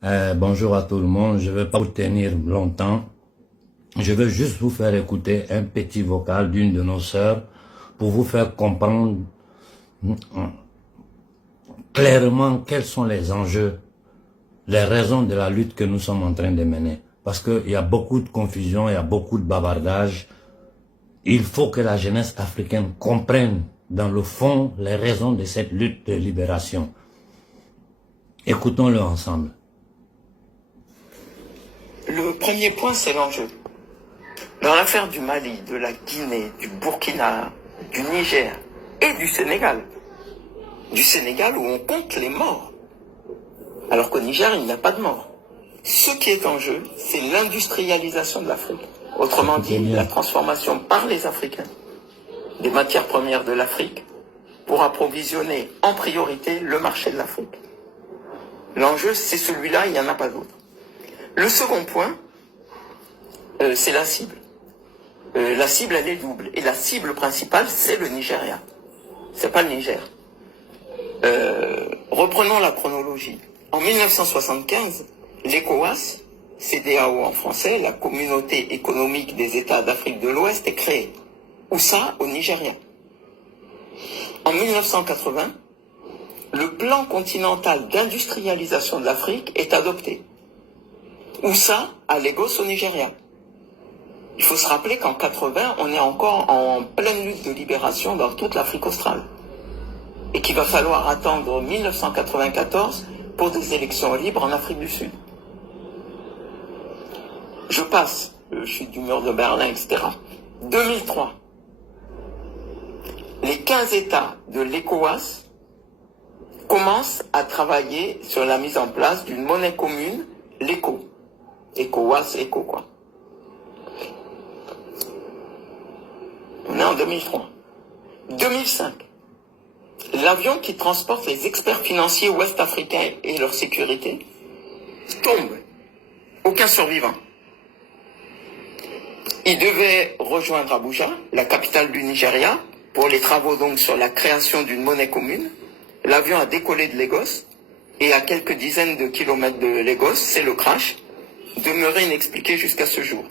Bonjour à tout le monde, je ne vais pas vous tenir longtemps. Je veux juste vous faire écouter un petit vocal d'une de nos sœurs pour vous faire comprendre clairement quels sont les enjeux, les raisons de la lutte que nous sommes en train de mener. Parce qu'il y a beaucoup de confusion, il y a beaucoup de bavardage. Il faut que la jeunesse africaine comprenne dans le fond les raisons de cette lutte de libération. Écoutons-le ensemble. Le premier point, c'est l'enjeu. Dans l'affaire du Mali, de la Guinée, du Burkina, du Niger et du Sénégal où on compte les morts, alors qu'au Niger, il n'y a pas de morts. Ce qui est en jeu, c'est l'industrialisation de l'Afrique. Autrement dit, la transformation par les Africains des matières premières de l'Afrique pour approvisionner en priorité le marché de l'Afrique. L'enjeu, c'est celui-là, il n'y en a pas d'autre. Le second point, c'est la cible. La cible, elle est double. Et la cible principale, c'est le Nigeria. C'est pas le Niger. Reprenons la chronologie. En 1975, l'ECOWAS, CEDEAO en français, la Communauté économique des États d'Afrique de l'Ouest, est créée. Où ça? Au Nigeria. En 1980, le plan continental d'industrialisation de l'Afrique est adopté. Où ça? À Lagos, au Nigeria. Il faut se rappeler qu'en 80, on est encore en pleine lutte de libération dans toute l'Afrique australe. Et qu'il va falloir attendre 1994 pour des élections libres en Afrique du Sud. Je passe, chute du mur de Berlin, etc. 2003. Les 15 États de l'ECOWAS commencent à travailler sur la mise en place d'une monnaie commune, l'ECO. ECOWAS, ECO quoi. On est en 2003. 2005. L'avion qui transporte les experts financiers ouest-africains et leur sécurité tombe. Aucun survivant. Il devait rejoindre Abuja, la capitale du Nigeria, pour les travaux donc sur la création d'une monnaie commune. L'avion a décollé de Lagos et à quelques dizaines de kilomètres de Lagos, c'est le crash, demeuré inexpliqué jusqu'à ce jour.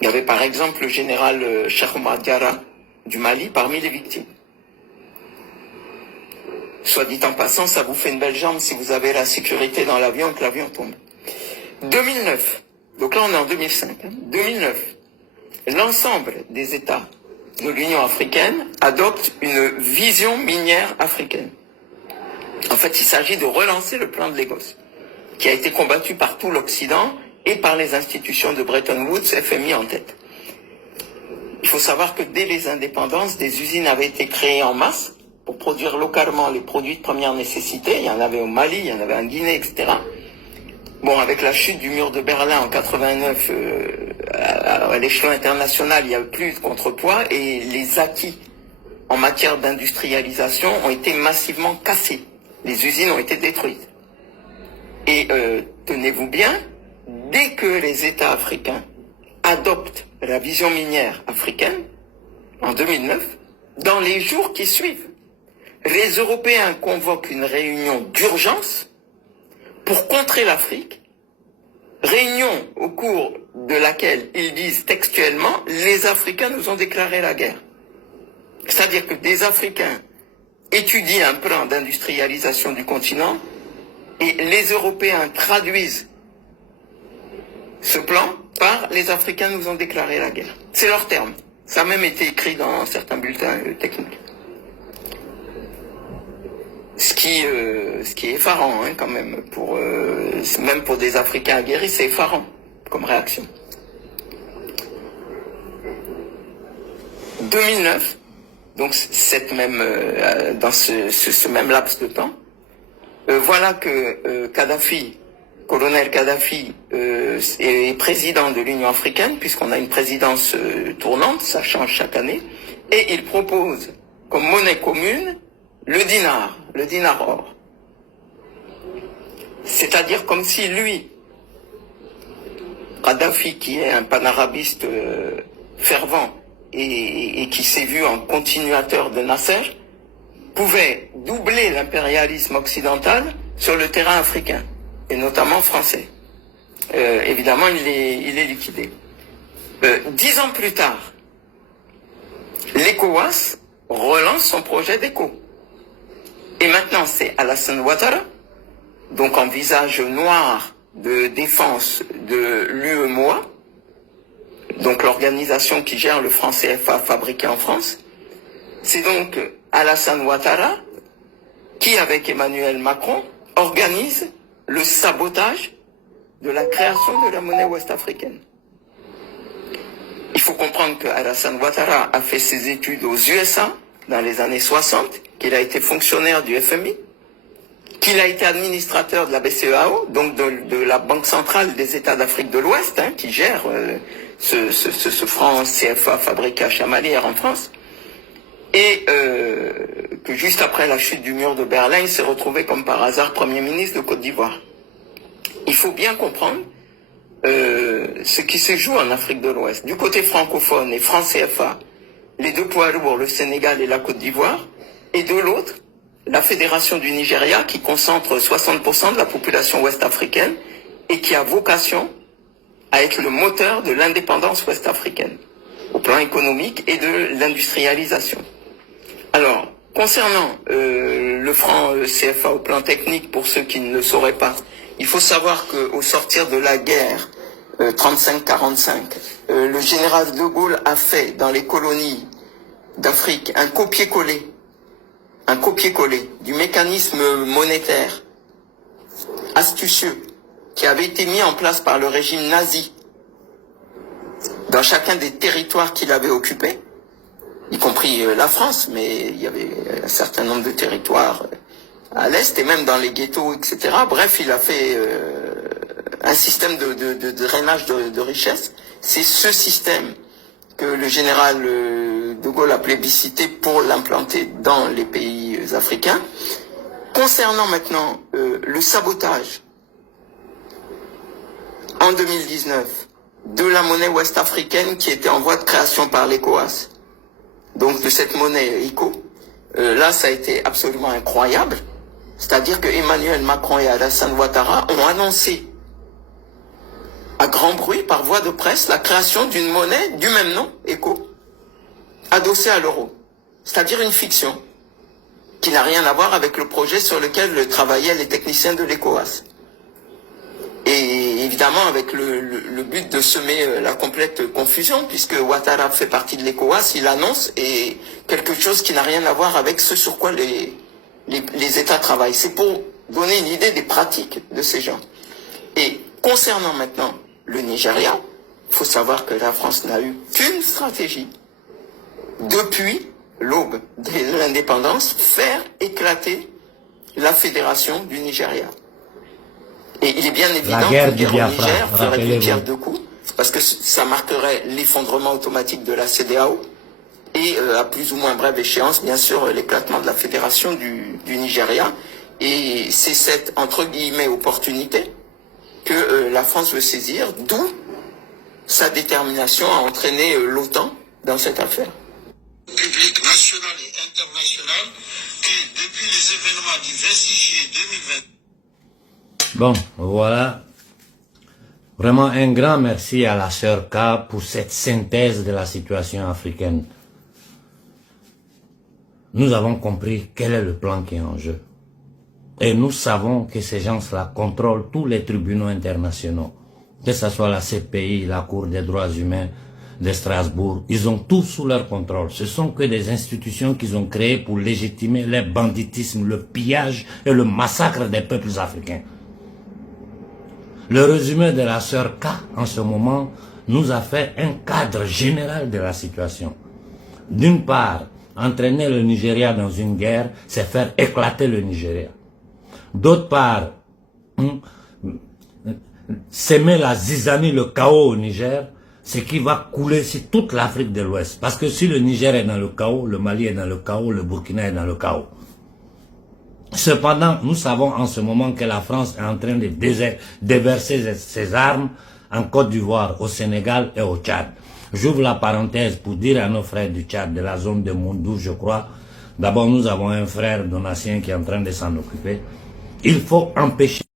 Il y avait par exemple le général Cheikh Oumar Diarra du Mali parmi les victimes. Soit dit en passant, ça vous fait une belle jambe si vous avez la sécurité dans l'avion et que l'avion tombe. 2009, donc là on est en 2005, 2009, l'ensemble des États de l'Union africaine adoptent une vision minière africaine. En fait, il s'agit de relancer le plan de Lagos, qui a été combattu par tout l'Occident et par les institutions de Bretton Woods, FMI en tête. Il faut savoir que dès les indépendances, des usines avaient été créées en masse pour produire localement les produits de première nécessité. Il y en avait au Mali, il y en avait en Guinée, etc. Bon, avec la chute du mur de Berlin en 89, à l'échelon international, il n'y a plus de contrepoids et les acquis en matière d'industrialisation ont été massivement cassés. Les usines ont été détruites. Et tenez-vous bien, dès que les États africains adoptent la vision minière africaine, en 2009, dans les jours qui suivent, les Européens convoquent une réunion d'urgence pour contrer l'Afrique, réunion au cours de laquelle ils disent textuellement « les Africains nous ont déclaré la guerre ». C'est-à-dire que des Africains étudient un plan d'industrialisation du continent et les Européens traduisent ce plan par « les Africains nous ont déclaré la guerre ». C'est leur terme. Ça a même été écrit dans certains bulletins techniques. Ce qui est effarant quand même, même pour des Africains aguerris, c'est effarant comme réaction. 2009, donc dans ce même laps de temps, voilà que colonel Kadhafi est président de l'Union africaine, puisqu'on a une présidence tournante, ça change chaque année, et il propose comme monnaie commune le dinar or. C'est-à-dire comme si lui, Kadhafi, qui est un panarabiste fervent et qui s'est vu en continuateur de Nasser, pouvait doubler l'impérialisme occidental sur le terrain africain, et notamment français. Évidemment, il est liquidé. 10 ans plus tard, l'ECOWAS relance son projet d'ECO. Et maintenant, c'est Alassane Ouattara, donc en visage noir de défense de l'UEMOA, donc l'organisation qui gère le franc CFA fabriqué en France. C'est donc Alassane Ouattara qui, avec Emmanuel Macron, organise le sabotage de la création de la monnaie ouest-africaine. Il faut comprendre que Alassane Ouattara a fait ses études aux USA dans les années 60, qu'il a été fonctionnaire du FMI, qu'il a été administrateur de la BCEAO, donc de la Banque centrale des États d'Afrique de l'Ouest, qui gère ce franc CFA fabriqué à Chamalières en France, et que juste après la chute du mur de Berlin, il s'est retrouvé comme par hasard Premier ministre de Côte d'Ivoire. Il faut bien comprendre ce qui se joue en Afrique de l'Ouest. Du côté francophone et franc CFA, les deux poids lourds, le Sénégal et la Côte d'Ivoire, et de l'autre, la Fédération du Nigeria qui concentre 60% de la population ouest-africaine et qui a vocation à être le moteur de l'indépendance ouest-africaine au plan économique et de l'industrialisation. Alors, concernant le franc CFA au plan technique, pour ceux qui ne le sauraient pas, il faut savoir qu'au sortir de la guerre 35-45, le général de Gaulle a fait dans les colonies d'Afrique un copier-coller du mécanisme monétaire astucieux qui avait été mis en place par le régime nazi dans chacun des territoires qu'il avait occupés, y compris la France, mais il y avait un certain nombre de territoires à l'Est et même dans les ghettos, etc. Bref, il a fait un système de drainage de richesse. C'est ce système que le général de Gaulle a plébiscité pour l'implanter dans les pays africains. Concernant maintenant le sabotage en 2019 de la monnaie ouest-africaine qui était en voie de création par l'ECOWAS, donc de cette monnaie ICO, là ça a été absolument incroyable. C'est-à-dire que Emmanuel Macron et Alassane Ouattara ont annoncé à grand bruit, par voie de presse, la création d'une monnaie du même nom, ECO, adossée à l'euro. C'est-à-dire une fiction qui n'a rien à voir avec le projet sur lequel travaillaient les techniciens de l'ECOWAS. Et évidemment avec le but de semer la complète confusion, puisque Ouattara fait partie de l'ECOWAS, il annonce et quelque chose qui n'a rien à voir avec ce sur quoi les États travaillent. C'est pour donner une idée des pratiques de ces gens. Et concernant maintenant le Nigeria, il faut savoir que la France n'a eu qu'une stratégie depuis l'aube de l'indépendance, faire éclater la fédération du Nigeria. Et il est bien évident que guerre au Niger ferait une pierre deux coups, parce que ça marquerait l'effondrement automatique de la CEDEAO et à plus ou moins brève échéance, bien sûr, l'éclatement de la fédération du Nigeria. Et c'est cette, entre guillemets, opportunité que la France veut saisir, d'où sa détermination à entraîner l'OTAN dans cette affaire. Public national et international qui, depuis les événements du 26 juillet 2020... Bon, voilà. Vraiment un grand merci à la sœur K pour cette synthèse de la situation africaine. Nous avons compris quel est le plan qui est en jeu. Et nous savons que ces gens-là contrôlent tous les tribunaux internationaux. Que ce soit la CPI, la Cour des droits humains de Strasbourg, ils ont tout sous leur contrôle. Ce sont que des institutions qu'ils ont créées pour légitimer le banditisme, le pillage et le massacre des peuples africains. Le résumé de la sœur K en ce moment nous a fait un cadre général de la situation. D'une part, entraîner le Nigeria dans une guerre, c'est faire éclater le Nigeria. D'autre part, s'aimer la zizanie, le chaos au Niger, ce qui va couler sur toute l'Afrique de l'Ouest. Parce que si le Niger est dans le chaos, le Mali est dans le chaos, le Burkina est dans le chaos. Cependant, nous savons en ce moment que la France est en train de déverser ses armes en Côte d'Ivoire, au Sénégal et au Tchad. J'ouvre la parenthèse pour dire à nos frères du Tchad, de la zone de Mondou, je crois. D'abord, nous avons un frère donatien qui est en train de s'en occuper. Il faut empêcher